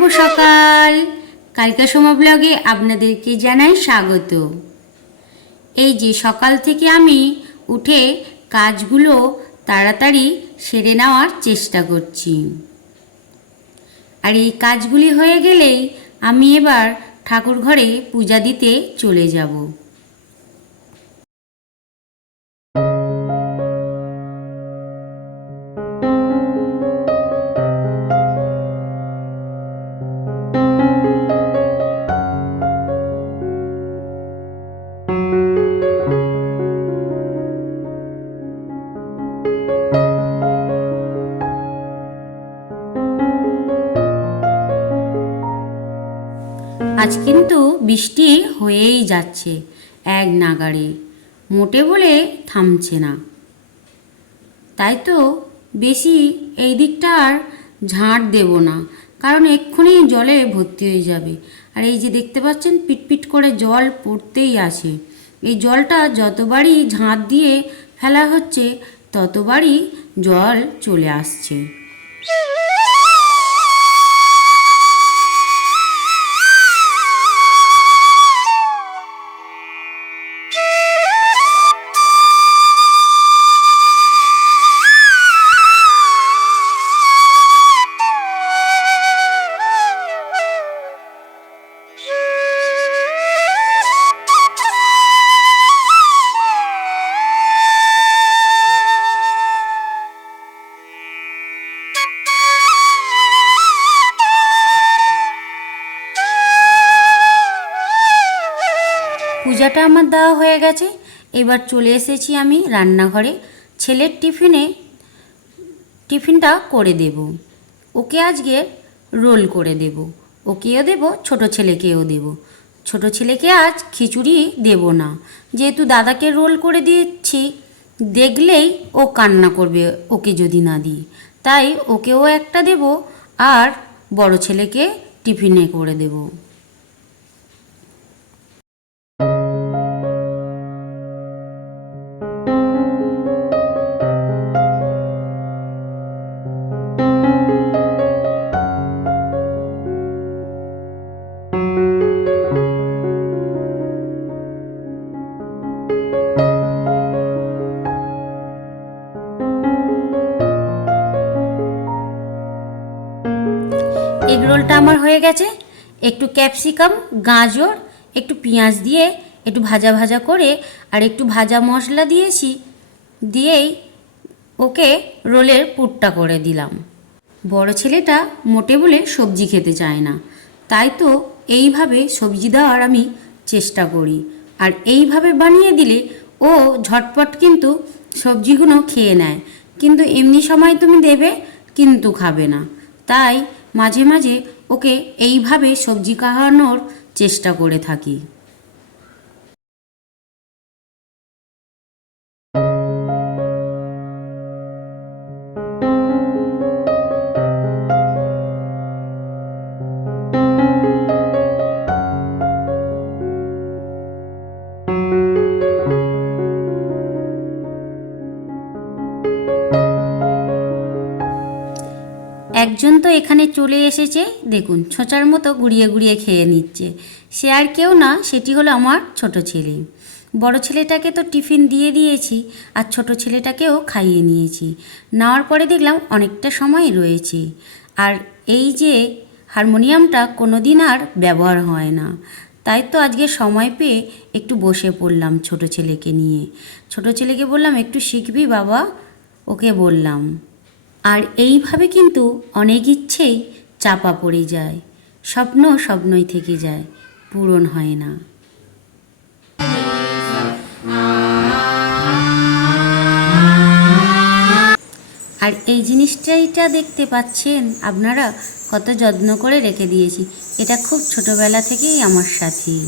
শুভ সকাল। কালকা সময় ব্লগে আপনাদেরকে জানাই স্বাগত। এই যে সকাল থেকে আমি উঠে কাজগুলো তাড়াতাড়ি সেরে নেওয়ার চেষ্টা করছি। আর এই কাজগুলি হয়ে গেলেই আমি এবার ঠাকুর ঘরে পূজা দিতে চলে যাব। আজ কিন্তু বৃষ্টি হয়েই যাচ্ছে এক নাগাড়ে, মোটে বলে থামছে না। তাই তো বেশি এই দিকটা আর ঝাঁট দেব না, কারণ এক্ষুনি জলে ভর্তি হয়ে যাবে। আর এই যে দেখতে পাচ্ছেন পিটপিট করে জল পড়তেই আছে। এই জলটা যতবারই ঝাঁট দিয়ে ফেলা হচ্ছে ততবারই জল চলে আসছে। পূজাটা আমার দেওয়া হয়ে গেছে। এবার চলে এসেছি আমি রান্নাঘরে। ছেলের টিফিনটা করে দেব। ওকে আজকে রোল করে দেব, ওকেও দেব, ছোট ছেলেকেও দেব। ছোট ছেলেকে আজ খিচুড়ি দেব না, যেহেতু দাদাকে রোল করে দিচ্ছি, দেখলেই ও কান্না করবে ওকে যদি না দিই। তাই ওকেও একটা দেব, আর বড় ছেলেকে টিফিনে করে দেব। এগ রোলটা আমার হয়ে গেছে। একটু ক্যাপসিকাম, গাজর, একটু পেঁয়াজ দিয়ে একটু ভাজা ভাজা করে আর একটু ভাজা মশলা দিয়েই ওকে রোলের পুরটা করে দিলাম। বড় ছেলেটা মোটে বলে সবজি খেতে চায় না, তাই তো এইভাবে সবজি দেওয়ার আমি চেষ্টা করি। আর এইভাবে বানিয়ে দিলে ও ঝটপট কিন্তু সবজিগুলো খেয়ে নেয়, কিন্তু এমনি সময় তুমি দেবে কিন্তু খাবে না। তাই মাঝে মাঝে ওকে এইভাবে সবজি খাওয়ানোর চেষ্টা করে থাকি। একজন তো এখানে চলে এসেছে, দেখুন ছোঁচার মতো গুড়িয়ে গুড়িয়ে খেয়ে নিচ্ছে। সে আর কেউ না, সেটি হলো আমার ছোট ছেলে। বড় ছেলেটাকে তো টিফিন দিয়ে দিয়েছি, আর ছোট ছেলেটাকেও খাইয়ে নিয়েছি। নেওয়ার পরে দেখলাম অনেকটা সময় রয়েছে। আর এই যে হারমোনিয়ামটা কোনো দিন আর ব্যবহার হয় না, তাই তো আজকে সময় পেয়ে একটু বসে পড়লাম ছোট ছেলেকে নিয়ে। ছোট ছেলেকে বললাম একটু শিখবি বাবা, ওকে বললাম। আর এইভাবে কিন্তু অনেক ইচ্ছেই চাপা পড়ে যায়, স্বপ্ন স্বপ্নই থেকে যায়, পূরণ হয় না। আর এই জিনিসটাইটা দেখতে পাচ্ছেন আপনারা, কত যত্ন করে রেখে দিয়েছি। এটা খুব ছোটবেলা থেকেই আমার সাথী।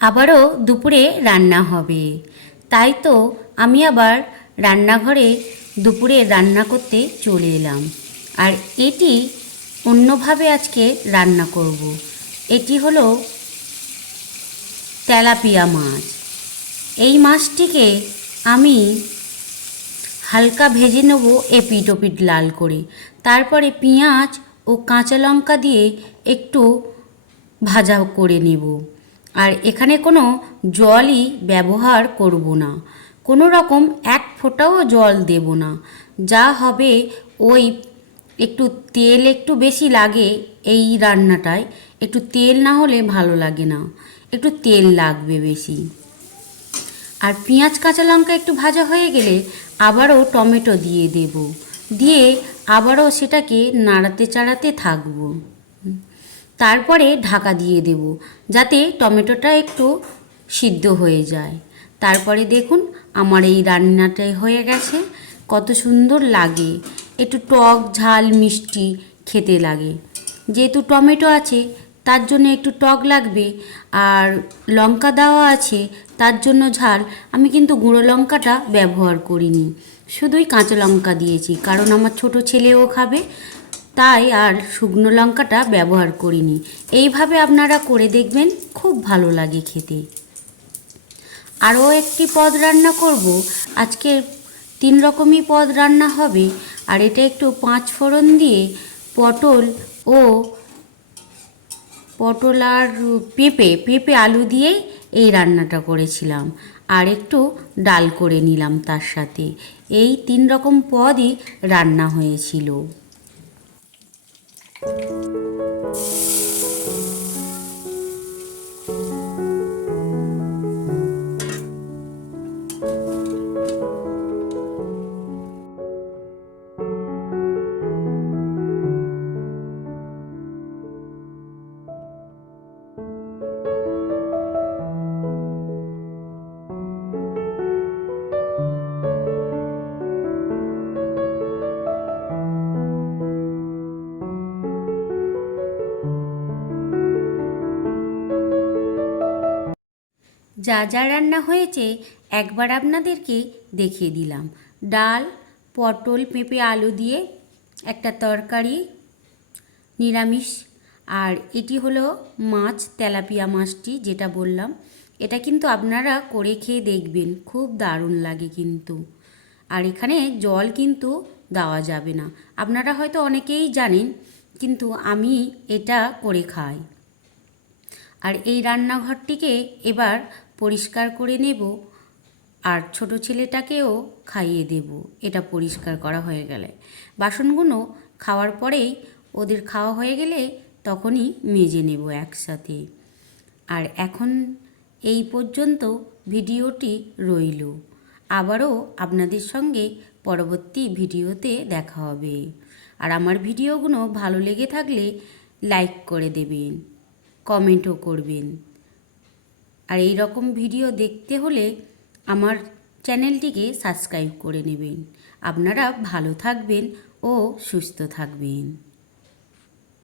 আবারও দুপুরে রান্না হবে, তাই তো আমি আবার রান্নাঘরে দুপুরে রান্না করতে চলে এলাম। আর এটি অন্যভাবে আজকে রান্না করব। এটি হলো তেলাপিয়া মাছ। এই মাছটিকে আমি হালকা ভেজে নেব এপিট ওপিট লাল করে, তারপরে পেঁয়াজ ও কাঁচা লঙ্কা দিয়ে একটু ভাজা করে নেব। আর এখানে কোনো জলই ব্যবহার করব না, কোনো রকম এক ফোঁটাও জল দেব না। যা হবে ওই একটু তেল একটু বেশি লাগে এই রান্নাটায়, একটু তেল না হলে ভালো লাগে না, একটু তেল লাগবে বেশি। আর পেঁয়াজ কাঁচা লঙ্কা একটু ভাজা হয়ে গেলে আবারও টমেটো দিয়ে দেব, দিয়ে আবারও সেটাকে নাড়াতে চাড়াতে থাকবো। তারপরে ঢাকা দিয়ে দেব যাতে টমেটোটা একটু সিদ্ধ হয়ে যায়। তারপরে দেখুন আমার এই রান্নাটাই হয়ে গেছে। কত সুন্দর লাগে, একটু টক ঝাল মিষ্টি খেতে লাগে। যেহেতু টমেটো আছে তার জন্য একটু টক লাগবে, আর লঙ্কা দেওয়া আছে তার জন্য ঝাল। আমি কিন্তু গুঁড়ো লঙ্কাটা ব্যবহার করিনি, শুধুই কাঁচা লঙ্কা দিয়েছি, কারণ আমার ছোট ছেলেও খাবে, তাই আর শুকনো লঙ্কাটা ব্যবহার করিনি। এইভাবে আপনারা করে দেখবেন, খুব ভালো লাগে খেতে। আরও একটি পদ রান্না করব আজকে, 3 রকমই পদ রান্না হবে। আর এটা একটু 5 ফোড়ন দিয়ে পটল আর পেঁপে আলু দিয়ে এই রান্নাটা করেছিলাম, আর একটু ডাল করে নিলাম তার সাথে। এই 3 রকম পদই রান্না হয়েছিল। যা যা রান্না হয়েছে একবার আপনাদেরকে দেখিয়ে দিলাম। ডাল, পটল পেঁপে আলু দিয়ে একটা তরকারি নিরামিষ, আর এটি হলো মাছ, তেলাপিয়া মাছটি যেটা বললাম। এটা কিন্তু আপনারা করে খেয়ে দেখবেন, খুব দারুণ লাগে কিন্তু। আর এখানে জল কিন্তু দেওয়া যাবে না, আপনারা হয়তো অনেকেই জানেন, কিন্তু আমি এটা করে খাই। আর এই রান্নাঘরটিকে এবার পরিষ্কার করে নেব, আর ছোট ছেলেটাকেও খাইয়ে দেব এটা পরিষ্কার করা হয়ে গেলে। বাসনগুলো খাওয়ার পরেই, ওদের খাওয়া হয়ে গেলে তখনই মেজে নেব একসাথে। আর এখন এই পর্যন্ত ভিডিওটি রইল, আবারও আপনাদের সঙ্গে পরবর্তী ভিডিওতে দেখা হবে। আর আমার ভিডিওগুলো ভালো লেগে থাকলে লাইক করে দেবেন, কমেন্টও করবেন। আর এই রকম ভিডিও দেখতে হলে আমার চ্যানেলটিকে সাবস্ক্রাইব করে নেবেন। আপনারা ভালো থাকবেন ও সুস্থ থাকবেন।